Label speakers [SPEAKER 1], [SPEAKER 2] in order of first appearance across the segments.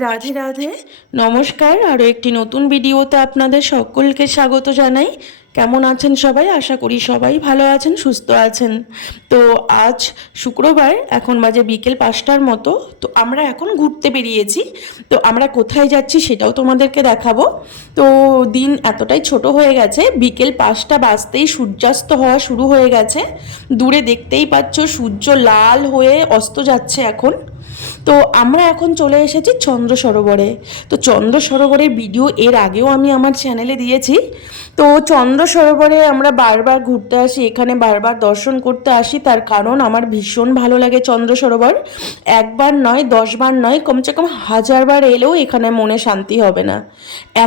[SPEAKER 1] রাধে রাধে, নমস্কার। আরও একটি নতুন ভিডিওতে আপনাদের সকলকে স্বাগত জানাই। কেমন আছেন সবাই? আশা করি সবাই ভালো আছেন, সুস্থ আছেন। তো আজ শুক্রবার, এখন বাজে বিকেল পাঁচটার মতো। তো আমরা এখন ঘুরতে বেরিয়েছি। তো আমরা কোথায় যাচ্ছি সেটাও তোমাদেরকে দেখাবো। তো দিন এতটাই ছোট হয়ে গেছে, বিকেল পাঁচটা বাজতেই সূর্যাস্ত হওয়া শুরু হয়ে গেছে। দূরে দেখতেই পাচ্ছ সূর্য লাল হয়ে অস্ত যাচ্ছে এখন। তো আমরা এখন চলে এসেছি চন্দ্র সরোবরে। তো চন্দ্র সরোবরের ভিডিও এর আগেও আমি আমার চ্যানেলে দিয়েছি। তো চন্দ্র সরোবরে আমরা বারবার ঘুরতে আসি, এখানে বারবার দর্শন করতে আসি, তার কারণ আমার ভীষণ ভালো লাগে চন্দ্র সরোবর। একবার নয়, দশবার নয়, কমসে কম হাজারবার এলেও এখানে মনে শান্তি হবে না।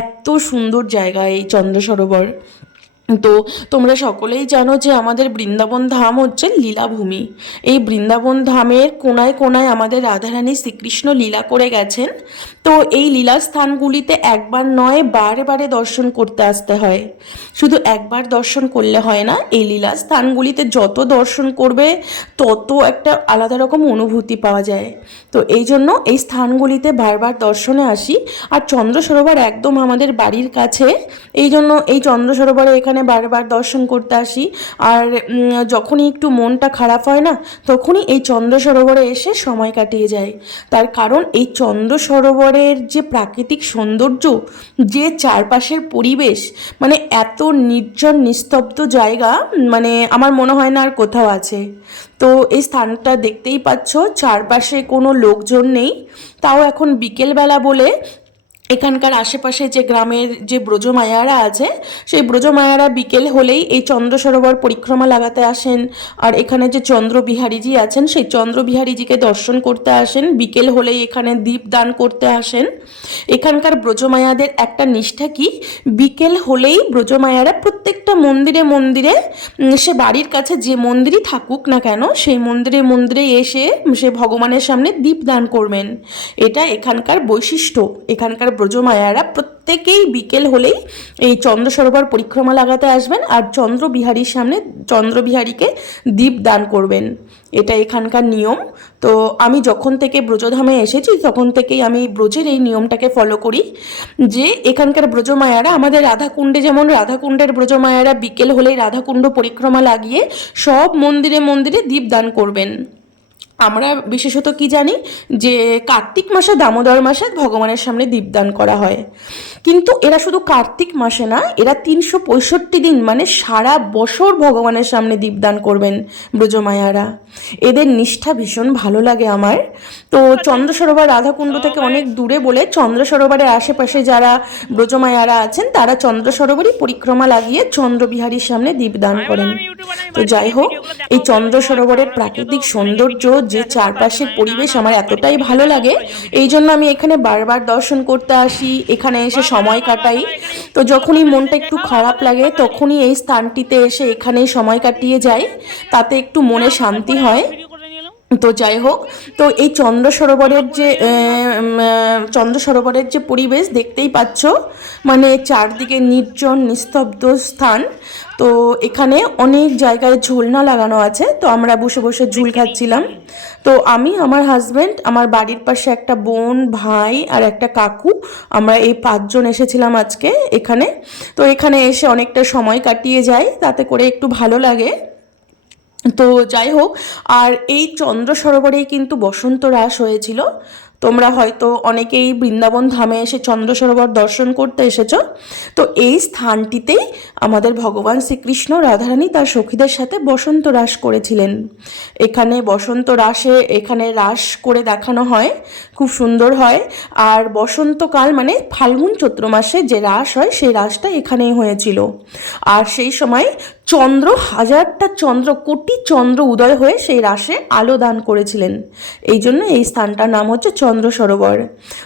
[SPEAKER 1] এত সুন্দর জায়গা এই চন্দ্র সরোবর। তো তোমরা সকলেই জানো যে আমাদের বৃন্দাবন ধাম হচ্ছে লীলাভূমি। এই বৃন্দাবন ধামের কোনায় কোনায় আমাদের রাধারানী শ্রীকৃষ্ণ লীলা করে গেছেন। তো এই লীলা স্থানগুলিতে একবার নয়, বারে বারে দর্শন করতে আসতে হয়। শুধু একবার দর্শন করলে হয় না, এই লীলা স্থানগুলিতে যত দর্শন করবে, তত একটা আলাদা রকম অনুভূতি পাওয়া যায়। তো এই জন্য এই স্থানগুলিতে বারবার দর্শনে আসি। আর চন্দ্র সরোবর একদম আমাদের বাড়ির কাছে। এই জন্য এই চন্দ্র সরোবরে এখানে বারবার দর্শন করতে আসি। আর যখনই একটু মনটা খারাপ হয় না, তখনই এই চন্দ্র সরোবরে এসে সময় কাটিয়ে যায়। তার কারণ এই চন্দ্র সরোবরের যে প্রাকৃতিক সৌন্দর্য, যে চারপাশের পরিবেশ মানে এত নির্জন, নিস্তব্ধ জায়গা মানে আমার মনে হয় না আর কোথাও আছে। তো এই স্থানটা দেখতেই পাচ্ছ, চারপাশে কোনো লোকজন নেই। তাও এখন বিকেলবেলা বলে এখানকার আশেপাশে যে গ্রামের যে ব্রজমায়ারা আছে, সেই ব্রজমায়ারা বিকেল হলেই এই চন্দ্র সরোবর পরিক্রমা লাগাতে আসেন। আর এখানে যে চন্দ্রবিহারীজি আছেন, সেই চন্দ্রবিহারীজিকে দর্শন করতে আসেন। বিকেল হলেই এখানে দীপ দান করতে আসেন। এখানকার ব্রজমায়াদের একটা নিষ্ঠা কি? বিকেল হলেই ব্রজমায়ারা প্রত্যেকটা মন্দিরে মন্দিরে সে বাড়ির কাছে যে মন্দিরই থাকুক না কেন, সেই মন্দিরে মন্দিরে এসে সে ভগবানের সামনে দীপ দান করবেন। এটা এখানকার বৈশিষ্ট্য। এখানকার ব্রজমায়ারা প্রত্যেকেই বিকেল হলেই এই চন্দ্র সরোবর পরিক্রমা লাগাতে আসবেন আর চন্দ্রবিহারীর সামনে চন্দ্রবিহারীকে দীপ দান করবেন। এটা এখানকার নিয়ম। তো আমি যখন থেকে ব্রজধামে এসেছি, তখন থেকেই আমি ব্রজের এই নিয়মটাকে ফলো করি যে এখানকার ব্রজমায়ারা আমাদের রাধাকুণ্ডে যেমন রাধাকুণ্ডের ব্রজমায়ারা বিকেল হলেই রাধাকুণ্ড পরিক্রমা লাগিয়ে সব মন্দিরে মন্দিরে দীপ দান করবেন। আমরা বিশেষত কি জানি যে কার্তিক মাসে দামোদর মাসে ভগবানের সামনে দীপদান করা হয়। কিন্তু এরা শুধু কার্তিক মাসে না এরা তিনশো পঁয়ষট্টি দিন মানে সারা বছর ভগবানের সামনে দীপদান করবেন ব্রজমায়ারা। এদের নিষ্ঠা ভীষণ ভালো লাগে আমার। তো চন্দ্র সরোবর রাধাকুণ্ড থেকে অনেক দূরে বলে চন্দ্র সরোবরের আশেপাশে যারা ব্রজমায়ারা আছেন তারা চন্দ্র সরোবরই পরিক্রমা লাগিয়ে চন্দ্রবিহারীর সামনে দীপদান করেন। তো যাই হোক এই চন্দ্র সরোবরের প্রাকৃতিক সৌন্দর্য যে চারপাশের পরিবেশ আমার এতটাই ভালো লাগে এই জন্য আমি এখানে বারবার দর্শন করতে আসি এখানে এসে সময় কাটাই তো যখনই মনটা একটু খারাপ লাগে তখনই এই স্থানটিতে এসে এখানে সময় কাটিয়ে যাই তাতে একটু মনে শান্তি হয় তো যাই হোক তো এই চন্দ্র সরোবরের যে চন্দ্র সরোবরের যে পরিবেশ দেখতেই পাচ্ছ মানে চারদিকে নির্জন নিস্তব্ধ স্থান তো এখানে অনেক জায়গায় ঝোলনা লাগানো আছে, তো আমরা বসে বসে ঝুল খাচ্ছিলাম। তো আমি, আমার হাজব্যান্ড আমার বাড়ির পাশে একটা বোন, ভাই আর একটা কাকু, আমরা এই পাঁচজন এসেছিলাম আজকে এখানে। তো এখানে এসে অনেকটা সময় কাটিয়ে যাই তাতে করে একটু ভালো লাগে। তো যাই হোক, আর এই চন্দ্র সরোবরেই কিন্তু বসন্ত রাস হয়েছিল। তোমরা হয়তো অনেকেই বৃন্দাবন ধামে এসে চন্দ্র সরোবর দর্শন করতে এসেছ। তো এই স্থানটিতেই আমাদের ভগবান শ্রীকৃষ্ণ রাধারানী তার সখীদের সাথে বসন্ত রাস করেছিলেন। এখানে বসন্ত রাসে এখানে রাস করে দেখানো হয়, খুব সুন্দর হয়। আর বসন্তকাল মানে ফাল্গুন চৈত্র মাসে যে রাস হয়, সেই রাসটা এখানেই হয়েছিল। আর সেই সময় চন্দ্র, হাজারটা চন্দ্র, কোটি চন্দ্র উদয় হয়ে সেই রাসে আলো দান করেছিলেন। এই জন্য এই স্থানটার নাম হচ্ছে চন্দ্র সরোবর।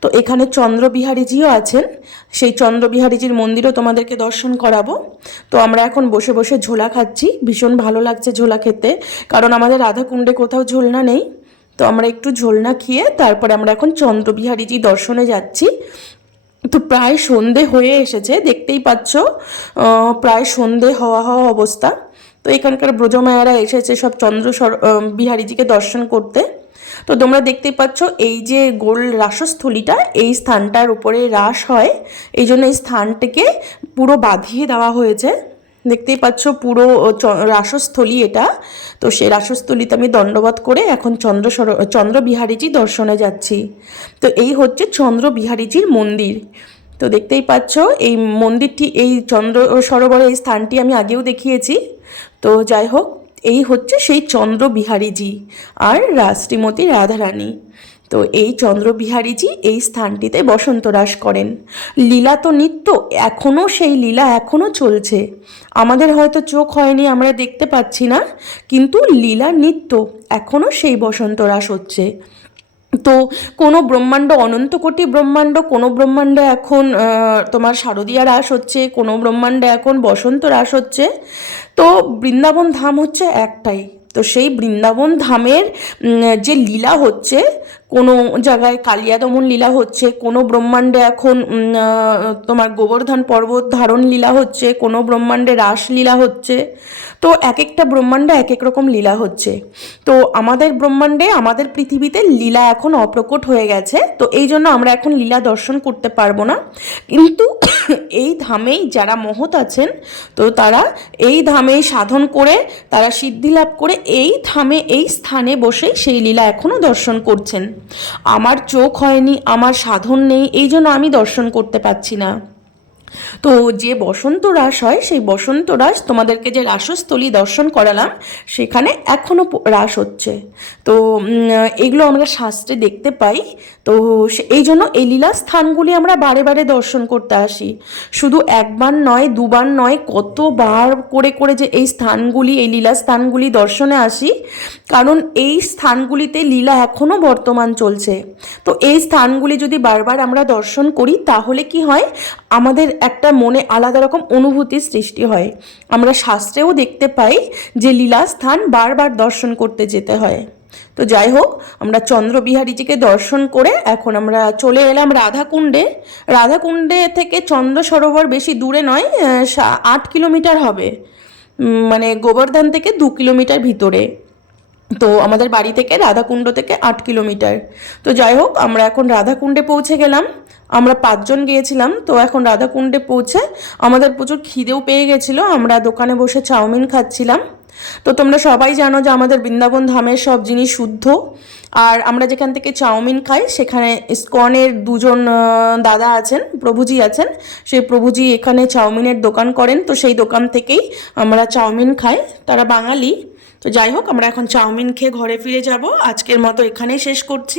[SPEAKER 1] তো এখানে চন্দ্রবিহারীজিও আছেন। সেই চন্দ্রবিহারীজির মন্দিরও তোমাদেরকে দর্শন করাবো। তো আমরা এখন বসে বসে ঝোলা খাচ্ছি। ভীষণ ভালো লাগছে ঝোলা খেতে। কারণ আমাদের রাধাকুণ্ডে কোথাও ঝোলনা নেই। তো আমরা একটু ঝোলনা খেয়ে তারপরে আমরা এখন চন্দ্রবিহারীজি দর্শনে যাচ্ছি। তো প্রায় সন্ধে হয়ে এসেছে, দেখতেই পাচ্ছ প্রায় সন্ধে হওয়া হওয়া অবস্থা। তো এখানকার ব্রজমায়ারা এসেছে সব চন্দ্র বিহারীজিকে দর্শন করতে। তো তোমরা দেখতেই পাচ্ছ, এই যে গোল রাসস্থলীটা, এই স্থানটার উপরে রাস হয়। এই জন্য এই স্থানটিকে পুরো বাঁধিয়ে দেওয়া হয়েছে। দেখতেই পাচ্ছ পুরো রাসস্থলী এটা। তো সেই রাসস্থলীতে আমি দণ্ডবাদ করে এখন চন্দ্র সর- চন্দ্র বিহারীজি দর্শনে যাচ্ছি। তো এই হচ্ছে চন্দ্র বিহারীজির মন্দির। তো দেখতেই পাচ্ছ এই মন্দিরটি, এই চন্দ্র সরোবরের এই স্থানটি আমি আগেও দেখিয়েছি। তো যাই হোক, এই হচ্ছে সেই চন্দ্র বিহারীজি আর শ্রীমতী রাধারানী। তো এই চন্দ্রবিহারীজি এই স্থানটিতে বসন্ত রাস করেন। লীলা তো নিত্য এখনও সেই লীলা এখনও চলছে। আমাদের হয়তো চোখ হয়নি, আমরা দেখতে পাচ্ছি না, কিন্তু লীলা নিত্য এখনও সেই বসন্ত রাস হচ্ছে। তো কোনো ব্রহ্মাণ্ড অনন্ত কোটি ব্রহ্মাণ্ড, কোনো ব্রহ্মাণ্ডে এখন তোমার শারদীয়া রাস হচ্ছে, কোনো ব্রহ্মাণ্ডে এখন বসন্ত রাস হচ্ছে। তো বৃন্দাবন ধাম হচ্ছে একটাই। তো সেই বৃন্দাবন ধামের যে লীলা হচ্ছে কোনো জায়গায় কালিয়া দমন লীলা হচ্ছে, কোনো ব্রহ্মাণ্ডে এখন তোমার গোবর্ধন পর্বত ধারণ লীলা হচ্ছে, কোনো ব্রহ্মাণ্ডে রাস লীলা হচ্ছে। তো এক একটা ব্রহ্মাণ্ডে এক এক রকম লীলা হচ্ছে। তো আমাদের ব্রহ্মাণ্ডে, আমাদের পৃথিবীতে লীলা এখন অপ্রকট হয়ে গেছে, তো এই জন্য আমরা এখন লীলা দর্শন করতে পারব না। কিন্তু এই ধামেই যারা মহৎ আছেন, তো তারা এই ধামেই সাধন করে, তারা সিদ্ধি লাভ করে, এই ধামে, এই স্থানে বসেই সেই লীলা এখনও দর্শন করছেন। আমার চোখ হয়নি আমার সাধন নেই এই জন্য আমি দর্শন করতে পারছি না। তো যে বসন্ত রাস হয়, সেই বসন্ত রাস তোমাদেরকে যে রাসস্থলী দর্শন করালাম, সেখানে এখনও রাস হচ্ছে। তো এগুলো আমরা শাস্ত্রে দেখতে পাই। তো এই জন্য এই লীলা স্থানগুলি আমরা বারে বারে দর্শন করতে আসি। শুধু একবার নয়, দুবার নয়, কতবার করে করে যে এই স্থানগুলি, এই লীলা স্থানগুলি দর্শনে আসি। কারণ এই স্থানগুলিতে লীলা এখনও বর্তমান চলছে। তো এই স্থানগুলি যদি বারবার আমরা দর্শন করি, তাহলে কি হয়? আমাদের একটা মনে আলাদা রকম অনুভূতির সৃষ্টি হয়। আমরা শাস্ত্রেও দেখতে পাই যে লীলা স্থান বারবার দর্শন করতে যেতে হয়। তো যাই হোক, আমরা চন্দ্রবিহারীজিকে দর্শন করে এখন আমরা চলে এলাম রাধাকুণ্ডে। রাধাকুণ্ডে থেকে চন্দ্র সরোবর বেশি দূরে নয় আট কিলোমিটার হবে। মানে গোবর্ধন থেকে দু কিলোমিটার ভিতরে। তো আমাদের বাড়ি থেকে, রাধাকুণ্ড থেকে আট কিলোমিটার। তো যাই হোক, আমরা এখন রাধাকুণ্ডে পৌঁছে গেলাম। আমরা পাঁচজন গিয়েছিলাম, তো এখন রাধাকুণ্ডে পৌঁছে আমাদের প্রচুর খিদেও পেয়ে গেছিল, আমরা দোকানে বসে চাউমিন খাচ্ছিলাম। তো তোমরা সবাই জানো যে আমাদের বৃন্দাবন ধামের সব জিনিস শুদ্ধ, আর আমরা যেখান থেকে চাউমিন খাই সেখানে ইস্কনের দুজন দাদা আছেন, প্রভুজি আছেন, সেই প্রভুজি এখানে চাউমিনের দোকান করেন, তো সেই দোকান থেকেই আমরা চাউমিন খাই, তারা বাঙালি। তো যাই হোক, আমরা এখন চাউমিন খেয়ে ঘরে ফিরে যাব, আজকের মতো এখানেই শেষ করছি।